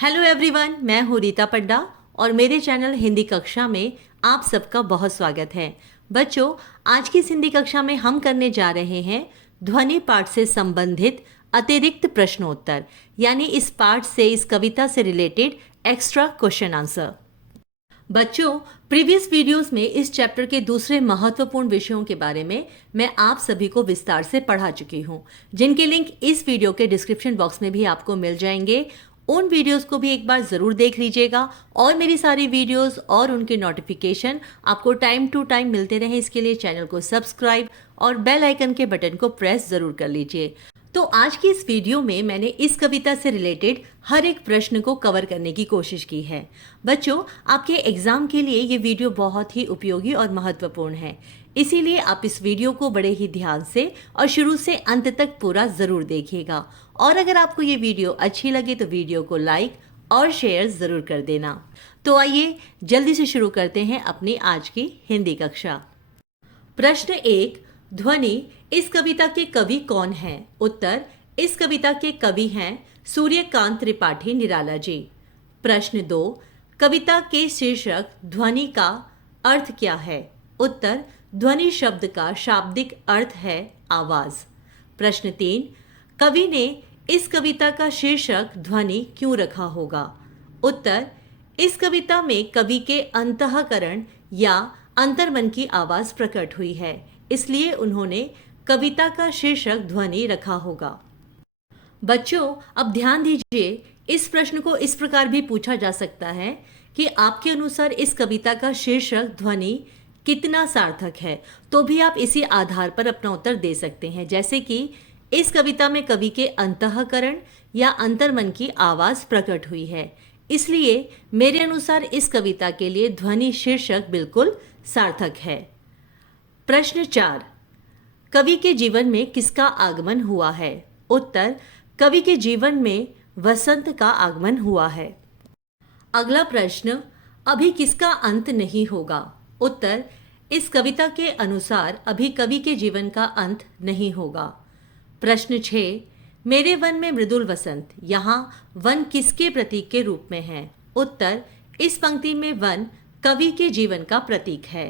Hello everyone, मैं हूँ रीता पड्डा और मेरे चैनल हिंदी कक्षा में आप सबका बहुत स्वागत है। बच्चों, आज की इस हिंदी कक्षा में हम करने जा रहे हैं ध्वनि पाठ से संबंधित अतिरिक्त प्रश्नोत्तर, यानी इस पाठ से, इस कविता से रिलेटेड एक्स्ट्रा क्वेश्चन आंसर। बच्चों, प्रीवियस वीडियोस में इस चैप्टर के दूसरे महत्वपूर्ण विषयों के बारे में मैं आप सभी को विस्तार से पढ़ा चुकी हूँ, जिनके लिंक इस वीडियो के डिस्क्रिप्शन बॉक्स में भी आपको मिल जाएंगे। उन वीडियोस को भी एक बार ज़रूर देख लीजिएगा और मेरी सारी वीडियोस और उनके नोटिफिकेशन आपको टाइम टू टाइम मिलते रहे, इसके लिए चैनल को सब्सक्राइब और बेल आइकन के बटन को प्रेस ज़रूर कर लीजिए। तो आज की इस वीडियो में मैंने इस कविता से रिलेटेड हर एक प्रश्न को कवर करने की कोशिश की है। बच्चों, आपके एग्जाम के लिए ये वीडियो बहुत ही उपयोगी और महत्वपूर्ण है, इसीलिए आप इस वीडियो को बड़े ही ध्यान से और शुरू से अंत तक पूरा ज़रूर देखिएगा। और अगर आपको ये वीडियो अच्छी लगे तो वीडियो को लाइक और शेयर ज़रूर कर देना। तो आइए जल्दी से शुरू करते हैं अपनी आज की हिंदी कक्षा। प्रश्न 1, ध्वनि इस कविता के कवि कौन हैं? उत्तर, इस कविता के कवि हैं सूर्यकांत त्रिपाठी निराला जी। प्रश्न 2, कविता के शीर्षक ध्वनि का अर्थ क्या है? उत्तर, ध्वनि शब्द का शाब्दिक अर्थ है आवाज। प्रश्न 3, कवि ने इस कविता का शीर्षक ध्वनि क्यों रखा होगा? उत्तर, इस कविता में कवि के अंतःकरण या अंतर्मन की आवाज प्रकट हुई है, इसलिए उन्होंने कविता का शीर्षक ध्वनि रखा होगा। बच्चों, अब ध्यान दीजिए, इस प्रश्न को इस प्रकार भी पूछा जा सकता है कि आपके अनुसार इस कविता का शीर्षक ध्वनि कितना सार्थक है, तो भी आप इसी आधार पर अपना उत्तर दे सकते हैं। जैसे कि इस कविता में कवि के अंतःकरण या अंतर्मन की आवाज प्रकट हुई है, इसलिए मेरे अनुसार इस कविता के लिए ध्वनि शीर्षक बिल्कुल सार्थक है। प्रश्न 4, कवि के जीवन में किसका आगमन हुआ है? उत्तर, कवि के जीवन में वसंत का आगमन हुआ है। अगला प्रश्न, अभी किसका अंत नहीं होगा? उत्तर, इस कविता के अनुसार अभी कवि के जीवन का अंत नहीं होगा। प्रश्न 6, मेरे वन में मृदुल वसंत, यहाँ वन किसके प्रतीक के रूप में है? उत्तर, इस पंक्ति में वन कवि के जीवन का प्रतीक है।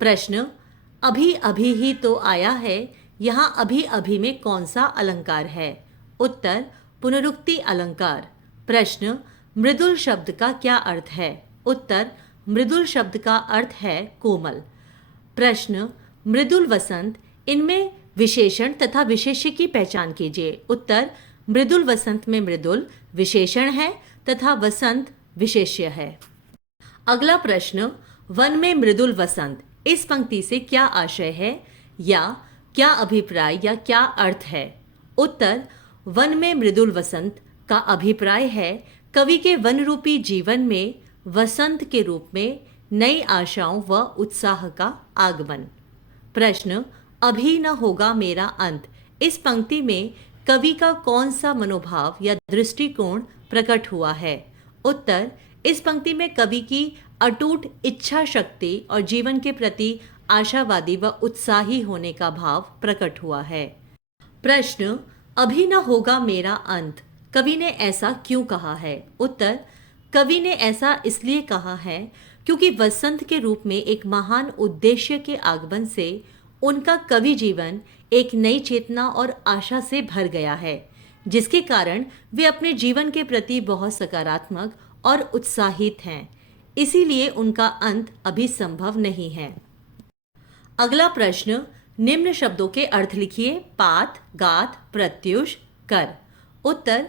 प्रश्न, अभी अभी ही तो आया है, यहाँ अभी अभी में कौन सा अलंकार है? उत्तर, पुनरुक्ति अलंकार। प्रश्न, मृदुल शब्द का क्या अर्थ है? उत्तर, मृदुल शब्द का अर्थ है कोमल। प्रश्न, मृदुल वसंत, इनमें विशेषण तथा विशेष्य की पहचान कीजिए। उत्तर, मृदुल वसंत में मृदुल विशेषण है तथा वसंत विशेष्य है। अगला प्रश्न, वन में मृदुल वसंत, इस पंक्ति से क्या आशय है या क्या अभिप्राय या क्या अर्थ है? उत्तर, वन में मृदुल वसंत का अभिप्राय है कवि के वन रूपी जीवन में वसंत के रूप में नई आशाओं व उत्साह का आगमन। प्रश्न, अभी न होगा मेरा अंत, इस पंक्ति में कवि का कौन सा मनोभाव या दृष्टिकोण प्रकट हुआ है? उत्तर, इस पंक्ति में कवि की अटूट इच्छा शक्ति और जीवन के प्रति आशावादी व उत्साही होने का भाव प्रकट हुआ है। प्रश्न, अभी न होगा मेरा अंत, कवि ने ऐसा क्यों कहा है? उत्तर, कवि ने ऐसा इसलिए कहा है क्योंकि वसंत के रूप में एक महान उद्देश्य के आगमन से उनका कवि जीवन एक नई चेतना और आशा से भर गया है, जिसके कारण वे अपने जीवन के प्रति बहुत सकारात्मक और उत्साहित हैं। इसीलिए उनका अंत अभी संभव नहीं है। अगला प्रश्न, निम्न शब्दों के अर्थ लिखिए। पात, गात, प्रत्युष, कर। उत्तर,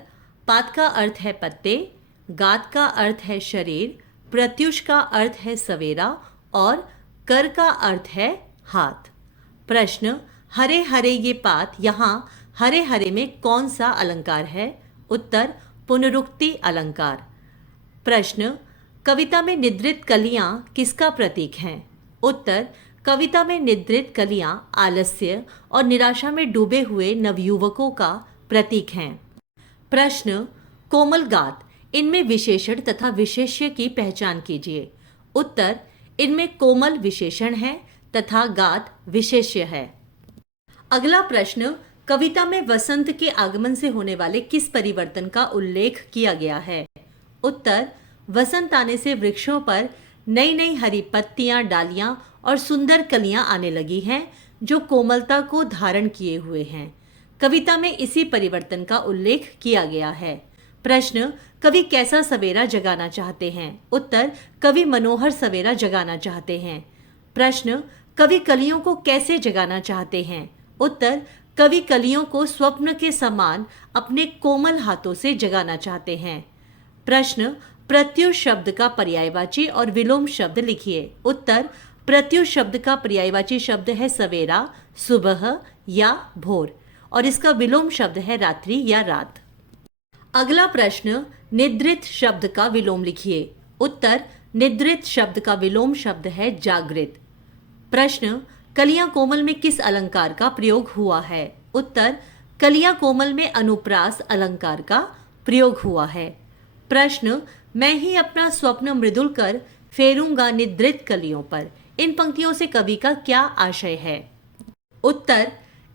पात का अर्थ है पत्ते, गात का अर्थ है शरीर, प्रत्युष का अर्थ है सवेरा और कर का अर्थ है हाथ। प्रश्न, हरे हरे ये पात, यहाँ हरे हरे में कौन सा अलंकार है? उत्तर, पुनरुक्ति अलंकार। प्रश्न, कविता में निद्रित कलियां किसका प्रतीक हैं? उत्तर, कविता में निद्रित कलियां आलस्य और निराशा में डूबे हुए नवयुवकों का प्रतीक हैं। प्रश्न, कोमल गात, इनमें विशेषण तथा विशेष्य की पहचान कीजिए। उत्तर, इनमें कोमल विशेषण है तथा गात विशेष्य है। अगला प्रश्न, कविता में वसंत के आगमन से होने वाले किस परिवर्तन का उल्लेख किया गया है? उत्तर, वसंत आने से वृक्षों पर नई नई हरी पत्तियां, डालियां और सुंदर कलियां आने लगी हैं जो कोमलता को धारण किए हुए हैं। कविता में इसी परिवर्तन का उल्लेख किया गया है। प्रश्न, कवि कैसा सवेरा जगाना चाहते हैं? उत्तर, कवि मनोहर सवेरा जगाना चाहते हैं। प्रश्न, कवि कलियों को कैसे जगाना चाहते हैं? उत्तर, कवि कलियों को स्वप्न के समान अपने कोमल हाथों से जगाना चाहते हैं। प्रश्न, प्रत्युष शब्द का पर्यायवाची और विलोम शब्द लिखिए। उत्तर, प्रत्युष शब्द का पर्यायवाची शब्द है सवेरा, सुबह या भोर, और इसका विलोम शब्द है रात्रि या रात। अगला प्रश्न, निद्रित शब्द का विलोम लिखिए। उत्तर, निद्रित शब्द का विलोम शब्द है जागृत। प्रश्न, कलियां कोमल में किस अलंकार का प्रयोग हुआ है? उत्तर, कलियां कोमल में अनुप्रास अलंकार का प्रयोग हुआ है। प्रश्न, मैं ही अपना स्वप्न मृदुल कर फेरूंगा निद्रित कलियों पर, इन पंक्तियों से कवि का क्या आशय है? उत्तर,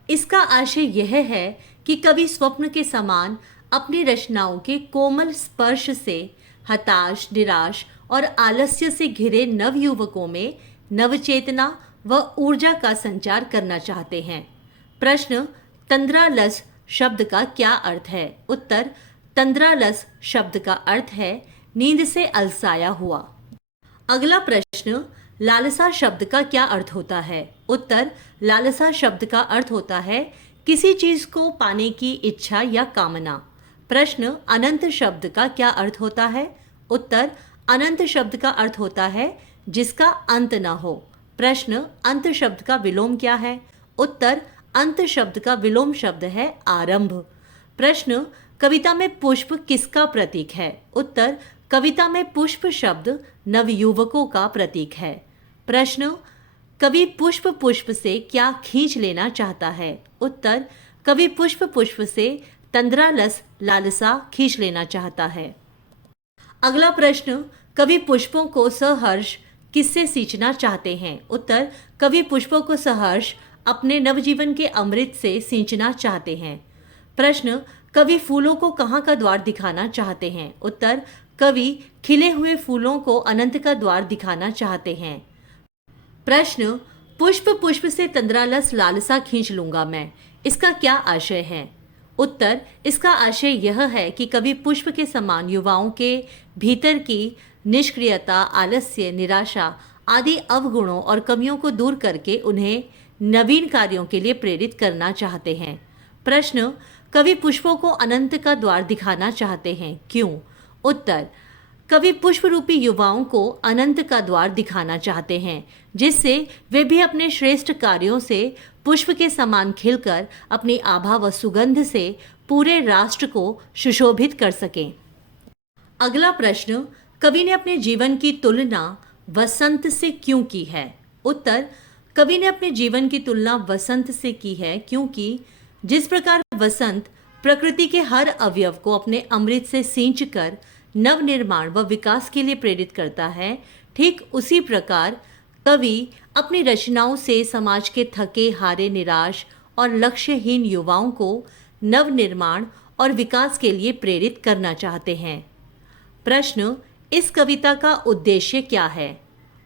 इसका आशय यह है कि कवि स्वप्न के समान अपनी रचनाओं के कोमल स्पर्श से हताश, निराश और आलस्य से घिरे नवयुवकों में नवचेतना व ऊर्जा का संचार करना चाहते हैं। प्रश्न, तंद्रालस शब्द का क्या अर्थ है? उत्तर, तंद्रालस शब्द का अर्थ है नींद से अलसाया हुआ। अगला प्रश्न, लालसा शब्द का क्या अर्थ होता है? उत्तर, लालसा शब्द का अर्थ होता है किसी चीज को पाने की इच्छा या कामना। प्रश्न, अनंत शब्द का क्या अर्थ होता है? उत्तर, अनंत शब्द का अर्थ होता है जिसका अंत ना हो। प्रश्न, अंत शब्द का विलोम क्या है? उत्तर, अंत शब्द का विलोम शब्द है आरंभ। प्रश्न, कविता में पुष्प किसका प्रतीक है? उत्तर, कविता में पुष्प शब्द नवयुवकों का प्रतीक है। प्रश्न, कवि पुष्प पुष्प से क्या खींच लेना चाहता है? उत्तर, कवि पुष्प पुष्प से तंद्रालस लालसा खींच लेना चाहता है। अगला प्रश्न, कवि पुष्पों को सहर्ष किससे सींचना चाहते हैं? उत्तर, कवि पुष्पों को सहर्ष अपने नवजीवन के अमृत से सींचना चाहते हैं। प्रश्न, कवि फूलों को कहाँ का द्वार दिखाना चाहते हैं? उत्तर, कवि खिले हुए फूलों को अनंत का द्वार दिखाना चाहते हैं। प्रश्न, पुष्प पुष्प से तंद्रालस लालसा खींच लूंगा मैं, इसका क्या आशय है? उत्तर, इसका आशय यह है कि कवि पुष्प के समान युवाओं के भीतर की निष्क्रियता, आलस्य, निराशा आदि अवगुणों और कमियों को दूर करके उन्हें नवीन कार्यों के लिए प्रेरित करना चाहते हैं। प्रश्न, कवि पुष्पों को अनंत का द्वार दिखाना चाहते हैं, क्यों? उत्तर, कवि पुष्प रूपी युवाओं को अनंत का द्वार दिखाना चाहते हैं जिससे वे भी अपने श्रेष्ठ कार्यों से पुष्प के समान खिलकर अपनी आभा व सुगंध से पूरे राष्ट्र को सुशोभित कर सकें। अगला प्रश्न, कवि ने अपने जीवन की तुलना वसंत से क्यों की है? उत्तर, कवि ने अपने जीवन की तुलना वसंत से की है क्योंकि जिस प्रकार वसंत प्रकृति के हर अवयव को अपने अमृत से सींचकर नवनिर्माण व विकास के लिए प्रेरित करता है, ठीक उसी प्रकार कवि अपनी रचनाओं से समाज के थके हारे, निराश और लक्ष्यहीन युवाओं को नवनिर्माण और विकास के लिए प्रेरित करना चाहते हैं। प्रश्न, इस कविता का उद्देश्य क्या है?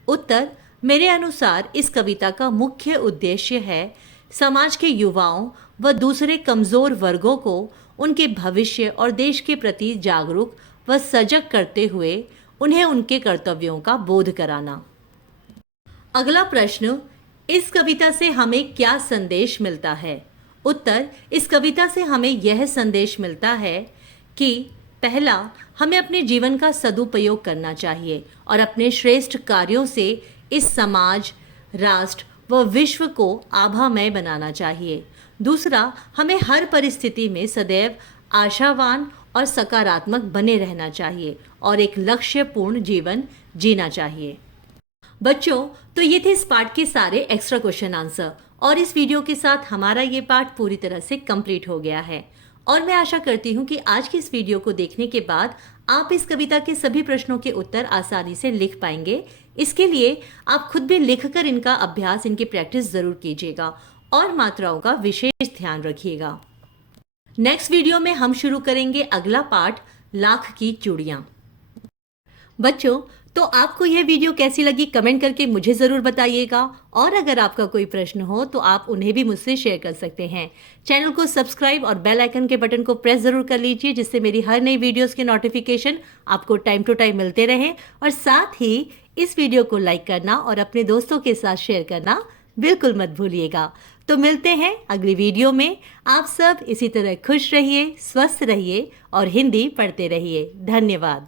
उत्तर, मेरे अनुसार इस कविता का मुख्य उद्देश्य है समाज के युवाओं व दूसरे कमजोर वर्गों को उनके भविष्य और देश के प्रति जागरूक व सजग करते हुए उन्हें उनके कर्तव्यों का बोध कराना। अगला प्रश्न, इस कविता से हमें क्या संदेश मिलता है? उत्तर, इस कविता से हमें यह संदेश मिलता है कि पहला, हमें अपने जीवन का सदुपयोग करना चाहिए और अपने श्रेष्ठ कार्यों से इस समाज, राष्ट्र व विश्व को आभामय बनाना चाहिए। दूसरा, हमें हर परिस्थिति में सदैव आशावान और सकारात्मक बने रहना चाहिए और एक लक्ष्यपूर्ण जीवन जीना चाहिए। बच्चों, तो ये थे इस पाठ के सारे एक्स्ट्रा क्वेश्चन आंसर और इस वीडियो के साथ हमारा ये पाठ पूरी तरह से कंप्लीट हो गया है और मैं आशा करती हूँ कि आज की इस वीडियो को देखने के बाद आप इस कविता के सभी प्रश्नों के उत्तर आसानी से लिख पाएंगे। इसके लिए आप खुद भी लिखकर इनका अभ्यास, इनकी प्रैक्टिस जरूर कीजिएगा और मात्राओं का विशेष ध्यान रखिएगा। नेक्स्ट वीडियो में हम शुरू करेंगे अगला पाठ, लाख की चूड़ियाँ। बच्चों, तो आपको यह वीडियो कैसी लगी कमेंट करके मुझे ज़रूर बताइएगा और अगर आपका कोई प्रश्न हो तो आप उन्हें भी मुझसे शेयर कर सकते हैं। चैनल को सब्सक्राइब और बेल आइकन के बटन को प्रेस ज़रूर कर लीजिए जिससे मेरी हर नई वीडियोस के नोटिफिकेशन आपको टाइम टू टाइम मिलते रहें और साथ ही इस वीडियो को लाइक करना और अपने दोस्तों के साथ शेयर करना बिल्कुल मत भूलिएगा। तो मिलते हैं अगली वीडियो में। आप सब इसी तरह खुश रहिए, स्वस्थ रहिए और हिंदी पढ़ते रहिए। धन्यवाद।